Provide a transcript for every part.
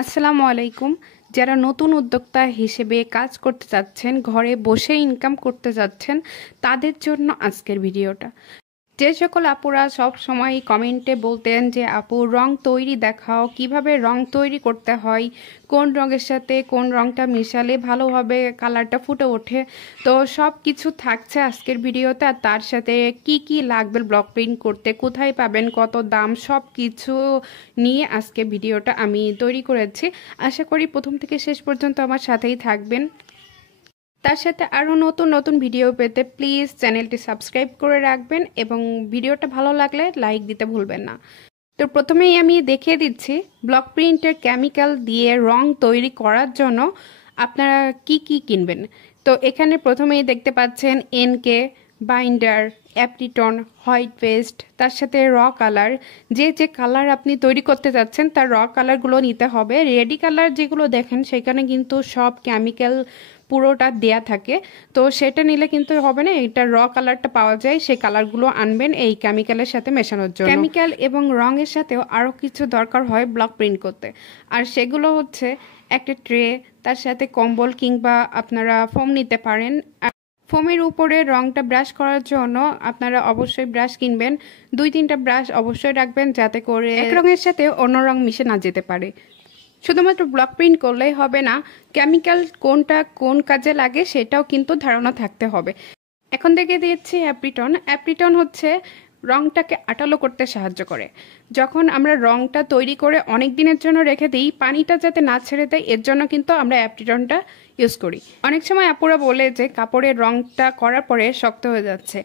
আসসালামু আলাইকুম। যারা নতুন উদ্যোক্তা হিসেবে কাজ করতে চাচ্ছেন, ঘরে বসে ইনকাম করতে চাচ্ছেন, তাদের জন্য আজকের ভিডিওটা। যে সকল আপুরা সব সময় কমেন্টে বলতেন যে আপু রং তৈরি দেখাও, কিভাবে রং তৈরি করতে হয়, কোন রঙের সাথে কোন রংটা মিশালে ভালোভাবে কালারটা ফুটে ওঠে, তো সব কিছু থাকছে আজকের ভিডিওতে। আর তার সাথে কি কি লাগবে ব্লক প্রিন্ট করতে, কোথায় পাবেন, কত দাম, সব কিছু নিয়ে আজকে ভিডিওটা আমি তৈরি করেছি। আশা করি প্রথম থেকে শেষ পর্যন্ত আমার সাথেই থাকবেন। তার সাথে আরও নতুন নতুন ভিডিও পেতে প্লিজ চ্যানেলটি সাবস্ক্রাইব করে রাখবেন এবং ভিডিওটা ভালো লাগলে লাইক দিতে ভুলবেন না। তো প্রথমেই আমি দেখিয়ে দিচ্ছি ব্লক প্রিন্টের কেমিক্যাল দিয়ে রং তৈরি করার জন্য আপনারা কি কি কিনবেন। তো এখানে প্রথমেই দেখতে পাচ্ছেন এনকে, বাইন্ডার, অ্যাপ্লিটন, হোয়াইট পেস্ট, তার সাথে র কালার। যে যে কালার আপনি তৈরি করতে যাচ্ছেন তার র কালারগুলো নিতে হবে। রেডি কালার যেগুলো দেখেন সেখানে কিন্তু সব কেমিক্যাল পুরোটা দেয়া থাকে, তো সেটা নিলে কিন্তু হবে না। এটা র কালারটা পাওয়া যায়, সেই কালারগুলো আনবেন এই কেমিক্যালের সাথে মেশানোর জন্য। কেমিক্যাল এবং রঙের সাথেও আরও কিছু দরকার হয় ব্লক প্রিন্ট করতে, আর সেগুলো হচ্ছে একটা ট্রে, তার সাথে কম্বল কিংবা আপনারা ফোম নিতে পারেন। ফোমের উপরে রংটা ব্রাশ করার জন্য আপনারা অবশ্যই ব্রাশ কিনবেন। 2-3টা ব্রাশ অবশ্যই রাখবেন যাতে করে এক রঙের সাথে অন্য রং মিশে না যেতে পারে। শুধুমাত্র ব্লক প্রিন্ট করলেই হবে না, কেমিক্যাল কোনটা কোন কাজে লাগে সেটাও কিন্তু ধারণা থাকতে হবে। এখন দেখে দিচ্ছি অ্যাপ্লিটন। অ্যাপ্লিটন হচ্ছে রংটাকে আঠালো করতে সাহায্য করে। যখন আমরা রংটা তৈরি করে অনেক দিনের জন্য রেখে দিই, পানিটা যাতে না ছেড়ে দেয়, এর জন্য কিন্তু আমরা অ্যাপ্লিটনটা ইউজ করি। অনেক সময় আপুরা বলে যে কাপড়ের রংটা করার পরে শক্ত হয়ে যাচ্ছে,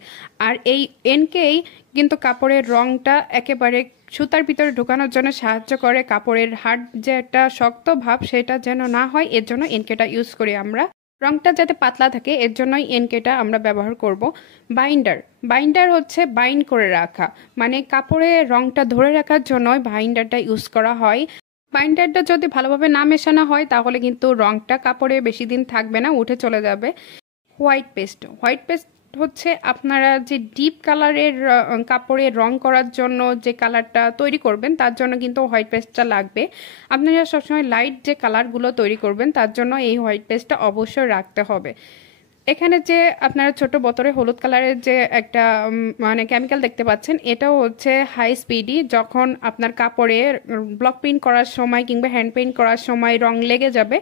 আর এই এনকেই কিন্তু কাপড়ের রংটা একেবারে সুতার ভিতরে ঢোকানোর জন্য সাহায্য করে। কাপড়ের হার্ড যে একটা শক্ত ভাব সেটা যেন না হয়, এর জন্য এনকেটা ইউজ করি আমরা। রংটা যাতে পাতলা থাকে এর জন্যই এনকেটা আমরা ব্যবহার করব। বাইন্ডার, বাইন্ডার হচ্ছে বাইন্ড করে রাখা, মানে কাপড়ে রংটা ধরে রাখার জন্য বাইন্ডারটা ইউজ করা হয়। বাইন্ডারটা যদি ভালোভাবে না মেশানো হয় তাহলে কিন্তু রংটা কাপড়ে বেশি দিন থাকবে না, উঠে চলে যাবে। হোয়াইট পেস্ট, হোয়াইট পেস্ট হচ্ছে আপনারা যে ডিপ কালারের কাপড়ে রং করার জন্য যে কালারটা তৈরি করবেন তার জন্য কিন্তু হোয়াইট পেস্টটা লাগবে। আপনারা সবসময় লাইট যে কালারগুলো তৈরি করবেন তার জন্য এই হোয়াইট পেস্টটা অবশ্যই রাখতে হবে। এখানে যে আপনারা ছোট বোতলে হলুদ কালারের যে একটা মানে কেমিক্যাল দেখতে পাচ্ছেন, এটাও হচ্ছে হাই স্পিডি। যখন আপনার কাপড়ে ব্লক প্রিন্ট করার সময় কিংবা হ্যান্ড পেইন্ট করার সময় রং লেগে যাবে,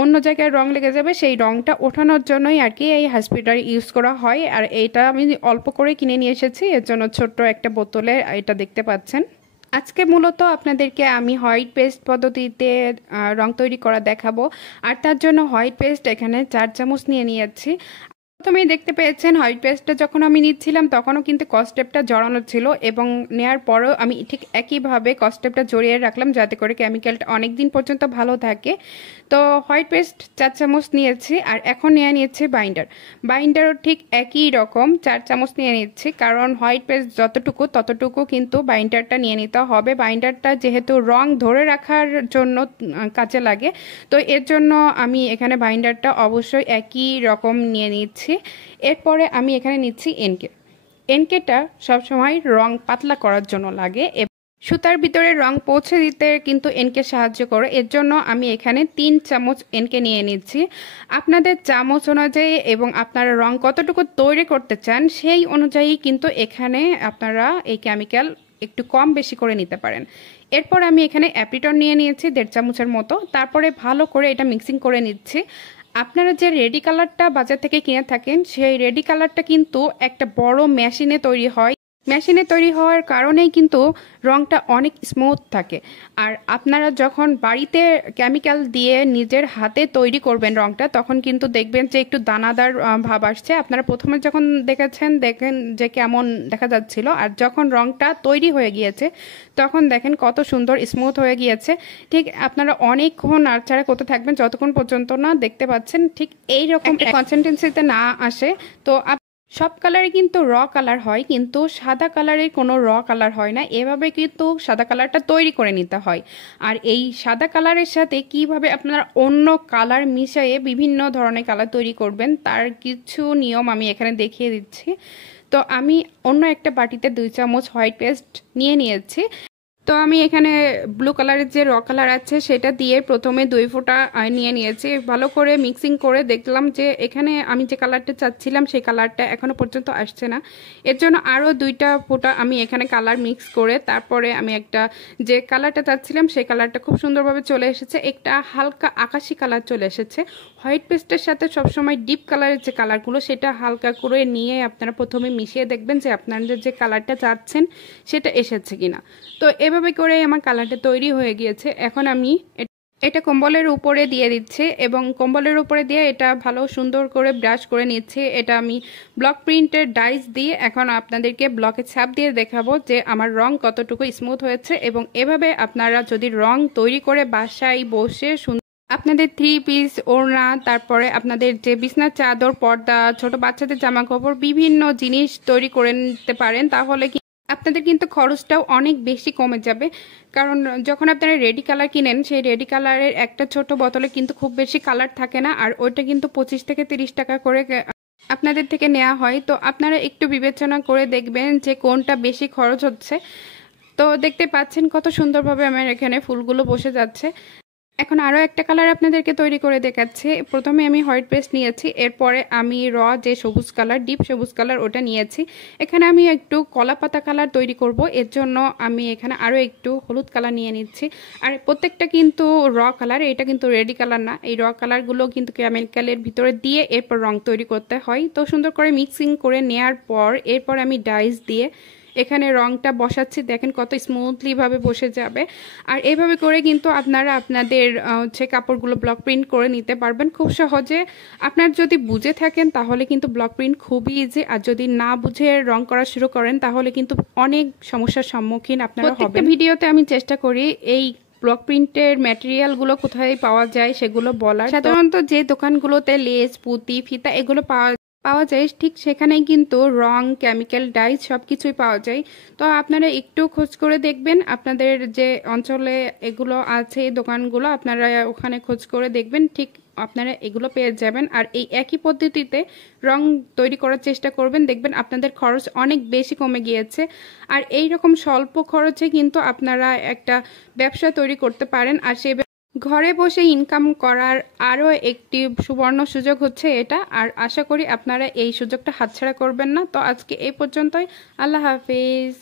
অন্য জায়গায় রং লেগে যাবে, সেই রংটা ওঠানোর জন্যই আর কি এই হাই স্পিডার ইউজ করা হয়। আর এইটা আমি অল্প করে কিনে নিয়ে এসেছি, এর জন্য ছোট্ট একটা বোতলে এটা দেখতে পাচ্ছেন। আজকে মূলত আপনাদেরকে আমি হোয়াইট পেস্ট পদ্ধতিতে রং তৈরি করা দেখাবো, আর তার জন্য হোয়াইট পেস্ট এখানে 4 চামচ নিয়ে নিয়েছি। প্রথমেই দেখতে পেয়েছেন হোয়াইট পেস্টটা যখন আমি নিচ্ছিলাম তখনও কিন্তু কস্টেপটা জড়ানো ছিল, এবং নেয়ার পরেও আমি ঠিক একইভাবে কস্টেপটা জড়িয়ে রাখলাম যাতে করে কেমিক্যালটা অনেক দিন পর্যন্ত ভালো থাকে। তো হোয়াইট পেস্ট 4 চামচ নিয়েছি, আর এখন নিয়ে নিয়েছি বাইন্ডার। বাইন্ডারও ঠিক একই রকম 4 চামচ নিয়ে নিচ্ছি, কারণ হোয়াইট পেস্ট যতটুকু ততটুকু কিন্তু বাইন্ডারটা নিয়ে নিতে হবে। বাইন্ডারটা যেহেতু রং ধরে রাখার জন্য কাজে লাগে, তো এর জন্য আমি এখানে বাইন্ডারটা অবশ্যই একই রকম নিয়ে নিচ্ছি। এরপরে আমি এখানে নিচ্ছি এনকে। এনকেটা সবসময় রং পাতলা করার জন্য লাগে, সুতার ভিতরে রং পৌঁছে দিতে কিন্তু এনকে সাহায্য করে। এর জন্য আমি এখানে 3 চামচ এনকে নিয়ে নিচ্ছি। আপনাদের চামচ অনুযায়ী এবং আপনারা রং কতটুকু তৈরি করতে চান সেই অনুযায়ী কিন্তু এখানে আপনারা এই কেমিক্যাল একটু কম বেশি করে নিতে পারেন। এরপর আমি এখানে অ্যাপ্লিটন নিয়ে নিয়েছি 1.5 চামচের মতো। তারপরে ভালো করে এটা মিক্সিং করে নিচ্ছি। আপনারা যে রেডি কালারটা বাজার থেকে কিনে থাকেন সেই রেডি কালারটা কিন্তু একটা বড় মেশিনে তৈরি হয়। মেশিনে তৈরি হওয়ার কারণেই কিন্তু রংটা অনেক স্মুথ থাকে। আর আপনারা যখন বাড়িতে কেমিক্যাল দিয়ে নিজের হাতে তৈরি করবেন রংটা, তখন কিন্তু দেখবেন যে একটু দানাদার ভাব আসছে। আপনারা প্রথমে যখন দেখেন যে কেমন দেখা যাচ্ছিল, আর যখন রংটা তৈরি হয়ে গিয়েছে তখন দেখেন কত সুন্দর স্মুথ হয়ে গিয়েছে। ঠিক আপনারা অনেকক্ষণ নাড়াচাড়া করতে থাকবেন যতক্ষণ পর্যন্ত না দেখতে পাচ্ছেন ঠিক এইরকম কনসিস্টেন্সিতে না আসে। তো সব কালারে কিন্তু র কালার হয়, কিন্তু সাদা কালারের কোনো র কালার হয় না। এভাবে কিন্তু সাদা কালারটা তৈরি করে নিতে হয়। আর এই সাদা কালারের সাথে কিভাবে আপনারা অন্য কালার মিশিয়ে বিভিন্ন ধরনের কালার তৈরি করবেন তার কিছু নিয়ম আমি এখানে দেখিয়ে দিচ্ছি। তো আমি অন্য একটা বাটিতে 2 চামচ হোয়াইট পেস্ট নিয়ে নিয়েছি। তো আমি এখানে ব্লু কালারের যে র কালার আছে সেটা দিয়ে প্রথমে 2 ফোঁটা নিয়ে নিয়েছি। ভালো করে মিক্সিং করে দেখলাম যে এখানে আমি যে কালারটা চাচ্ছিলাম সেই কালারটা এখনো পর্যন্ত আসছে না। এর জন্য আরও 2টা ফোঁটা আমি এখানে কালার মিক্স করে তারপরে আমি একটা যে কালারটা চাচ্ছিলাম সেই কালারটা খুব সুন্দরভাবে চলে এসেছে। একটা হালকা আকাশি কালার চলে এসেছে। হোয়াইট পেস্টের সাথে সবসময় ডিপ কালারের যে কালারগুলো সেটা হালকা করে নিয়ে আপনারা প্রথমে মিশিয়ে দেখবেন যে আপনাদের যে কালারটা চাচ্ছেন সেটা এসেছে কিনা। তো এভাবে করে আমার কালারটা তৈরি হয়ে গিয়েছে। এখন আমি এটা কম্বলের উপরে দিয়ে দিচ্ছি এবং কম্বলের উপরে দিয়ে এটা ভালো সুন্দর করে ব্রাশ করে নিচ্ছি। এটা আমি ব্লক প্রিন্টের ডাইস দিয়ে এখন আপনাদেরকে ব্লকে ছাপ দিয়ে দেখাবো যে আমার রং কতটুকু স্মুথ হয়েছে। এবং এভাবে আপনারা যদি রং তৈরি করে বাসায় বসে আপনাদের 3 পিস ওড়না, তারপরে আপনাদের যে বিছনার চাদর, পর্দা, ছোট বাচ্চাদের জামা কাপড়, বিভিন্ন জিনিস তৈরি করে নিতে পারেন, তাহলে আপনাদের কিন্তু খরচটাও অনেক বেশি কমে যাবে। কারণ যখন আপনারা রেডি কালার কিনেন সেই রেডি কালারের একটা ছোট বোতলে কিন্তু খুব বেশি কালার থাকে না, আর ওইটা কিন্তু 25 থেকে 30 টাকা করে আপনাদের থেকে নেওয়া হয়। তো আপনারা একটু বিবেচনা করে দেখবেন যে কোনটা বেশি খরচ হচ্ছে। তো দেখতে পাচ্ছেন কত সুন্দরভাবে আমার এখানে ফুলগুলো বসে যাচ্ছে। এখন আরও একটা কালার আপনাদেরকে তৈরি করে দেখাচ্ছি। প্রথমে আমি হোয়াইট পেস্ট নিয়েছি, এরপরে আমি যে সবুজ কালার, ডিপ সবুজ কালার ওটা নিয়েছি। এখানে আমি একটু কলা পাতা কালার তৈরি করব, এর জন্য আমি এখানে আরও একটু হলুদ কালার নিয়ে নিচ্ছি। আর প্রত্যেকটা কিন্তু কালার, এটা কিন্তু রেডি কালার না। এই কালারগুলো কিন্তু কেমিক্যালের ভিতরে দিয়ে এরপর রং তৈরি করতে হয়। তো সুন্দর করে মিক্সিং করে নেওয়ার পর এরপর আমি ডাইস দিয়ে এখানে রংটা বসাচ্ছি। দেখেন কত স্মুথলি ভাবে বসে যাবে। আর এইভাবে করে কিন্তু আপনারা আপনাদের কাপড়গুলো ব্লক প্রিন্ট করে নিতে পারবেন খুব সহজে। আপনার যদি বুঝে থাকেন তাহলে কিন্তু ব্লক প্রিন্ট খুবই ইজি, আর যদি না বুঝে রং করা শুরু করেন তাহলে কিন্তু অনেক সমস্যার সম্মুখীন আপনারা হবেন। প্রত্যেকটা ভিডিওতে আমি চেষ্টা করি এই ব্লক প্রিন্টের ম্যাটেরিয়ালগুলো কোথায় পাওয়া যায় সেগুলো বলার। সাধারণত যে দোকানগুলোতে লেস, পুঁতি, ফিতা এগুলো পাওয়া যায় ঠিক সেখানেই কিন্তু রং, কেমিক্যাল, ডাইস সব কিছুই পাওয়া যায়। তো আপনারা একটু খোঁজ করে দেখবেন আপনাদের যে অঞ্চলে এগুলো আছে দোকানগুলো, আপনারা ওখানে খোঁজ করে দেখবেন, ঠিক আপনারা এগুলো পেয়ে যাবেন। আর এই একই পদ্ধতিতে রং তৈরি করার চেষ্টা করবেন, দেখবেন আপনাদের খরচ অনেক বেশি কমে গিয়েছে। আর এই রকম স্বল্প খরচে কিন্তু আপনারা একটা ব্যবসা তৈরি করতে পারেন। আর সেই ঘরে বসে ইনকাম করার আরও একটি সুবর্ণ সুযোগ হচ্ছে এটা। আর আশা করি আপনারা এই সুযোগটা হাতছাড়া করবেন না। তো আজকে এই পর্যন্তই। আল্লাহ হাফিজ।